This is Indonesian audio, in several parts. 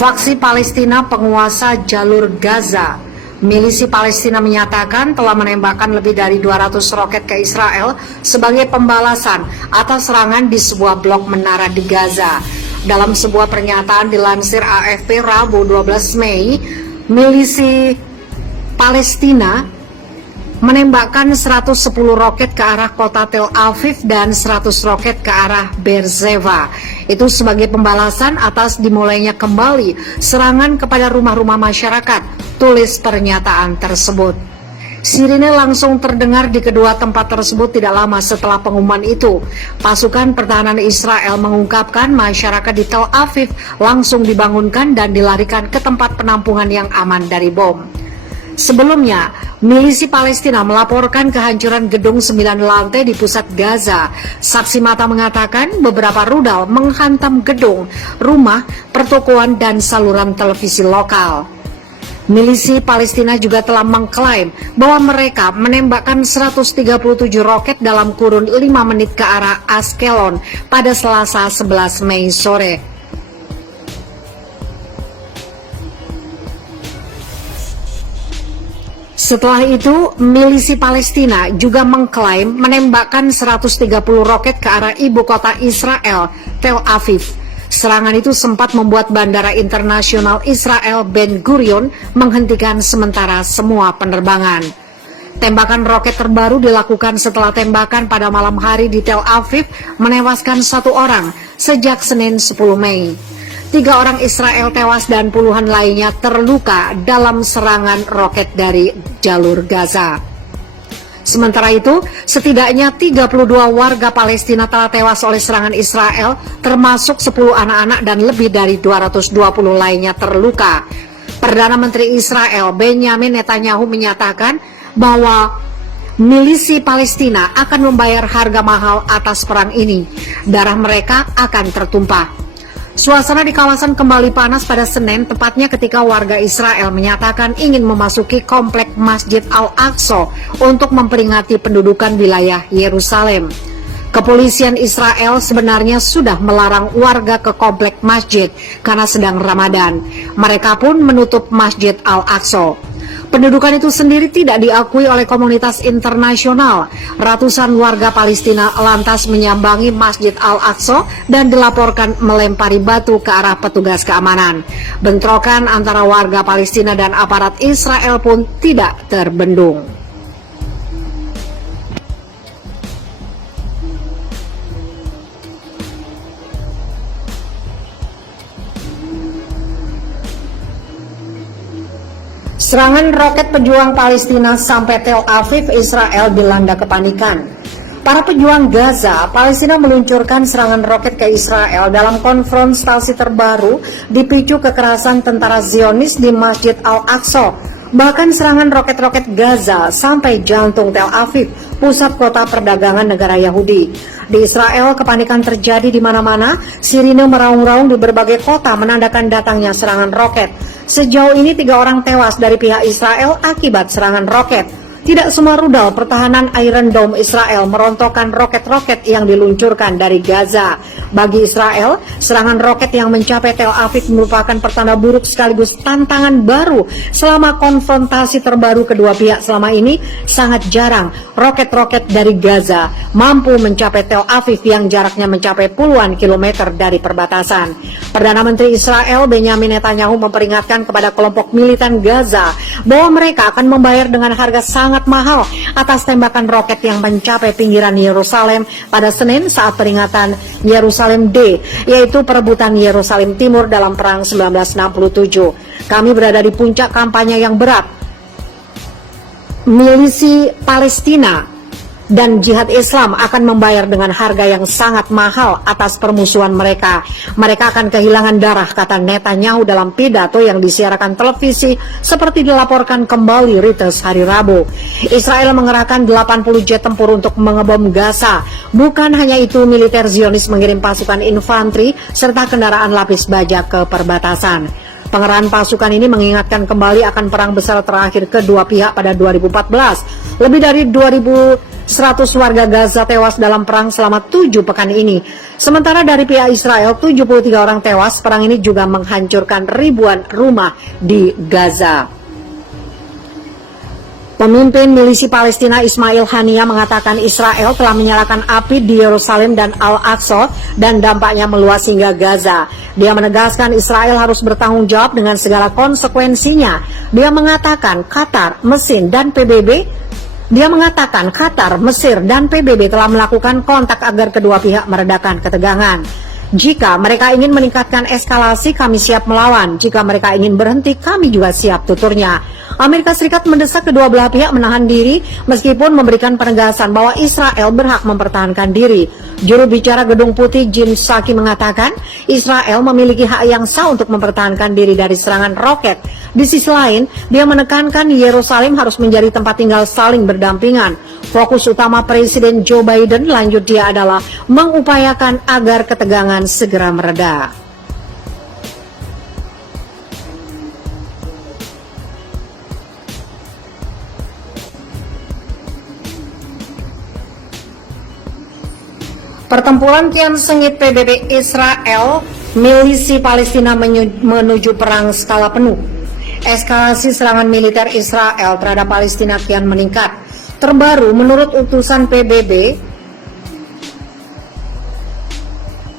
Faksi Palestina penguasa jalur Gaza. Milisi Palestina menyatakan telah menembakkan lebih dari 200 roket ke Israel sebagai pembalasan atas serangan di sebuah blok menara di Gaza. Dalam sebuah pernyataan dilansir AFP Rabu 12 Mei, milisi Palestina menembakkan 110 roket ke arah kota Tel Aviv dan 100 roket ke arah Beersheba. Itu sebagai pembalasan atas dimulainya kembali serangan kepada rumah-rumah masyarakat, tulis pernyataan tersebut. Sirine langsung terdengar di kedua tempat tersebut tidak lama setelah pengumuman itu. Pasukan pertahanan Israel mengungkapkan masyarakat di Tel Aviv langsung dibangunkan dan dilarikan ke tempat penampungan yang aman dari bom. Sebelumnya, milisi Palestina melaporkan kehancuran gedung 9 lantai di pusat Gaza. Saksi mata mengatakan beberapa rudal menghantam gedung, rumah, pertokoan, dan saluran televisi lokal. Milisi Palestina juga telah mengklaim bahwa mereka menembakkan 137 roket dalam kurun 5 menit ke arah Ashkelon pada Selasa 11 Mei sore. Setelah itu, milisi Palestina juga mengklaim menembakkan 130 roket ke arah ibu kota Israel, Tel Aviv. Serangan itu sempat membuat Bandara Internasional Israel Ben Gurion menghentikan sementara semua penerbangan. Tembakan roket terbaru dilakukan setelah tembakan pada malam hari di Tel Aviv menewaskan 1 orang sejak Senin 10 Mei. 3 orang Israel tewas dan puluhan lainnya terluka dalam serangan roket dari jalur Gaza. Sementara itu, setidaknya 32 warga Palestina telah tewas oleh serangan Israel, termasuk 10 anak-anak dan lebih dari 220 lainnya terluka. Perdana Menteri Israel Benjamin Netanyahu menyatakan bahwa milisi Palestina akan membayar harga mahal atas perang ini. Darah mereka akan tertumpah. Suasana di kawasan kembali panas pada Senin, tepatnya ketika warga Israel menyatakan ingin memasuki komplek Masjid Al-Aqsa untuk memperingati pendudukan wilayah Yerusalem. Kepolisian Israel sebenarnya sudah melarang warga ke komplek masjid karena sedang Ramadan. Mereka pun menutup Masjid Al-Aqsa. Pendudukan itu sendiri tidak diakui oleh komunitas internasional. Ratusan warga Palestina lantas menyambangi Masjid Al-Aqsa dan dilaporkan melempari batu ke arah petugas keamanan. Bentrokan antara warga Palestina dan aparat Israel pun tidak terbendung. Serangan roket pejuang Palestina sampai Tel Aviv, Israel dilanda kepanikan. Para pejuang Gaza, Palestina meluncurkan serangan roket ke Israel dalam konfrontasi terbaru dipicu kekerasan tentara Zionis di Masjid Al-Aqsa. Bahkan serangan roket-roket Gaza sampai jantung Tel Aviv, pusat kota perdagangan negara Yahudi. Di Israel, kepanikan terjadi di mana-mana, sirine meraung-raung di berbagai kota menandakan datangnya serangan roket. Sejauh ini 3 orang tewas dari pihak Israel akibat serangan roket. Tidak semua rudal pertahanan Iron Dome Israel merontokkan roket-roket yang diluncurkan dari Gaza. Bagi Israel, serangan roket yang mencapai Tel Aviv merupakan pertanda buruk sekaligus tantangan baru selama konfrontasi terbaru kedua pihak selama ini. Sangat jarang roket-roket dari Gaza mampu mencapai Tel Aviv yang jaraknya mencapai puluhan kilometer dari perbatasan. Perdana Menteri Israel Benjamin Netanyahu memperingatkan kepada kelompok militan Gaza bahwa mereka akan membayar dengan harga sangat mahal atas tembakan roket yang mencapai pinggiran Yerusalem pada Senin saat peringatan Yerusalem Day, yaitu perebutan Yerusalem Timur dalam Perang 1967. Kami berada di puncak kampanye yang berat. Milisi Palestina dan jihad Islam akan membayar dengan harga yang sangat mahal atas permusuhan mereka. Mereka akan kehilangan darah, kata Netanyahu dalam pidato yang disiarkan televisi seperti dilaporkan kembali Reuters hari Rabu. Israel mengerahkan 80 jet tempur untuk mengebom Gaza. Bukan hanya itu, militer Zionis mengirim pasukan infanteri serta kendaraan lapis baja ke perbatasan. Pengerahan pasukan ini mengingatkan kembali akan perang besar terakhir kedua pihak pada 2014. Lebih dari 2.000 100 warga Gaza tewas dalam perang selama 7 pekan ini. Sementara dari pihak Israel, 73 orang tewas. Perang ini juga menghancurkan ribuan rumah di Gaza. Pemimpin milisi Palestina Ismail Haniyeh mengatakan Israel telah menyalakan api di Yerusalem dan Al-Aqsa dan dampaknya meluas hingga Gaza. Dia menegaskan Israel harus bertanggung jawab dengan segala konsekuensinya. Dia mengatakan Qatar, Mesir, dan PBB telah melakukan kontak agar kedua pihak meredakan ketegangan. Jika mereka ingin meningkatkan eskalasi, kami siap melawan. Jika mereka ingin berhenti, kami juga siap, tuturnya. Amerika Serikat mendesak kedua belah pihak menahan diri meskipun memberikan penegasan bahwa Israel berhak mempertahankan diri. Juru bicara Gedung Putih Jen Psaki mengatakan Israel memiliki hak yang sah untuk mempertahankan diri dari serangan roket. Di sisi lain, dia menekankan Yerusalem harus menjadi tempat tinggal saling berdampingan. Fokus utama Presiden Joe Biden lanjut dia adalah mengupayakan agar ketegangan segera mereda. Pertempuran kian sengit PBB Israel, milisi Palestina menuju perang skala penuh. Eskalasi serangan militer Israel terhadap Palestina kian meningkat. Terbaru menurut utusan PBB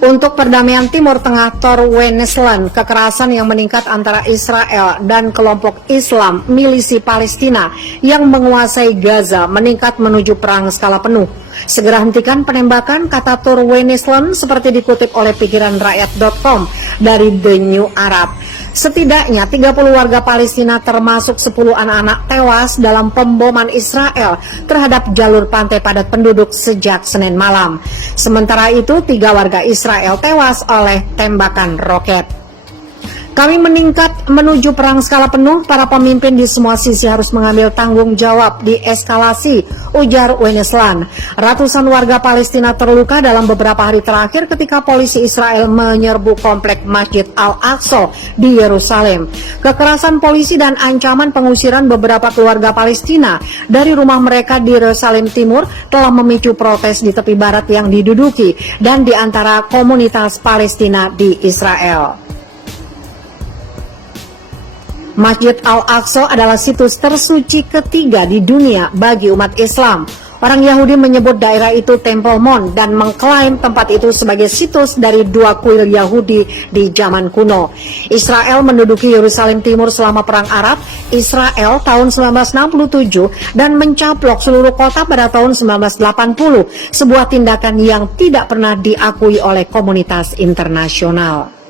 untuk perdamaian Timur Tengah Tor Wennesland, kekerasan yang meningkat antara Israel dan kelompok Islam milisi Palestina yang menguasai Gaza meningkat menuju perang skala penuh. Segera hentikan penembakan, kata Tor Wennesland seperti dikutip oleh pikiranrakyat.com dari The New Arab. Setidaknya 30 warga Palestina termasuk 10 anak-anak tewas dalam pemboman Israel terhadap jalur pantai padat penduduk sejak Senin malam. Sementara itu 3 warga Israel tewas oleh tembakan roket. Kami meningkat menuju perang skala penuh, para pemimpin di semua sisi harus mengambil tanggung jawab di eskalasi, ujar Wennesland. Ratusan warga Palestina terluka dalam beberapa hari terakhir ketika polisi Israel menyerbu komplek Masjid Al-Aqsa di Yerusalem. Kekerasan polisi dan ancaman pengusiran beberapa keluarga Palestina dari rumah mereka di Yerusalem Timur telah memicu protes di tepi barat yang diduduki dan di antara komunitas Palestina di Israel. Masjid Al-Aqsa adalah situs tersuci ketiga di dunia bagi umat Islam. Orang Yahudi menyebut daerah itu Temple Mount dan mengklaim tempat itu sebagai situs dari 2 kuil Yahudi di zaman kuno. Israel menduduki Yerusalem Timur selama Perang Arab Israel tahun 1967 dan mencaplok seluruh kota pada tahun 1980, sebuah tindakan yang tidak pernah diakui oleh komunitas internasional.